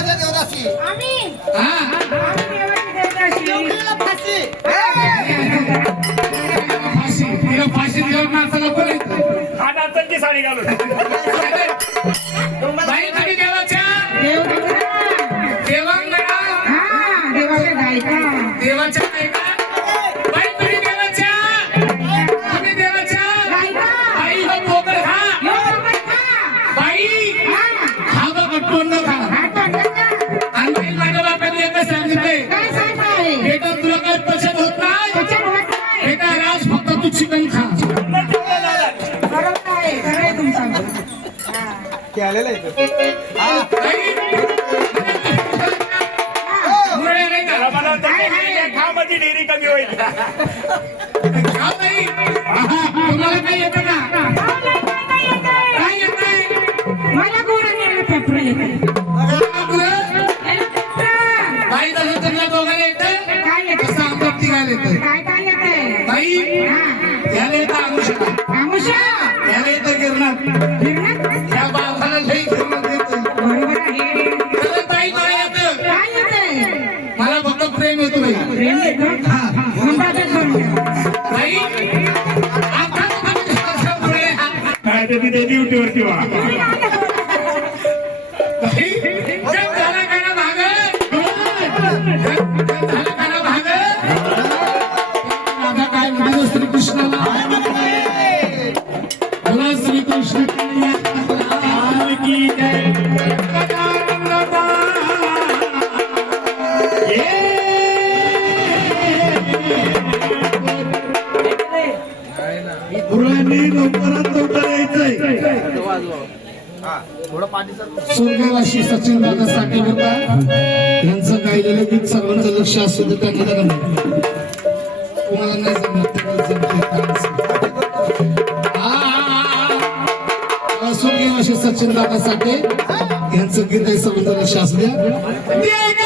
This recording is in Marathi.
देवाच्या देवदासी. आम्ही हा देवाची देवदासी. नोकरीला फाशी. फाशी तिला फाशी दिल्यावर माणसाला बोलायचं आता चलती साडी घालून बाई तुम्ही देवाच्या देवांगणा देवाच्या गायका. देवाच्या गायका बाई तुम्ही देवाच्या तुम्ही देवाच्या बाई हो पोकर खा बाई हा बघ तोंड खा आणि बाई माझ्या बापाने एकच सांगितलंय बेटा तुला काय पचन होत नाही बेटा राज फक्त तू चिकन खा बरोबर आहे, खरं आहे तुमचं. बाई मुळे नाही का मला खामध्ये डेअरी कमी होईल खा बाई तुम्हाला काय येतं का काय येतंय मला गोडा यायला पेपर येते. बाई झालं त्यांना दोघांना येतं काय येते? कसं आमच्या तिघाला येतं काय काय येते? बाई याला येतं आमुषा आमुषा. याला येतं गिरणार गिरणात? या बापाला लई गिरणार येतं बरोबर आहे. तर बाई मला येतं काय येते? मला फक्त प्रेम येतो बाई प्रेम येतं? मुंबाचं करून. बाई आता पुढे काय ते तिथे ड्युटीवरती वा जग झाला का ना भाग जग झालं का ना भाग माझा काय म्हणजे श्रीकृष्णाला बोला श्रीकृष्ण की जय लवकरात लवकर यायचंय स्वर्गवासी सचिन दादा साठेबुर्गा यांचं गायलेलं गीत सर्वांचं लक्ष असू दे त्यांना तुम्हाला नाही जमत स्वर्गवासी सचिन दादा साठे यांचं गीत आहे सर्वांचं लक्ष असू द्या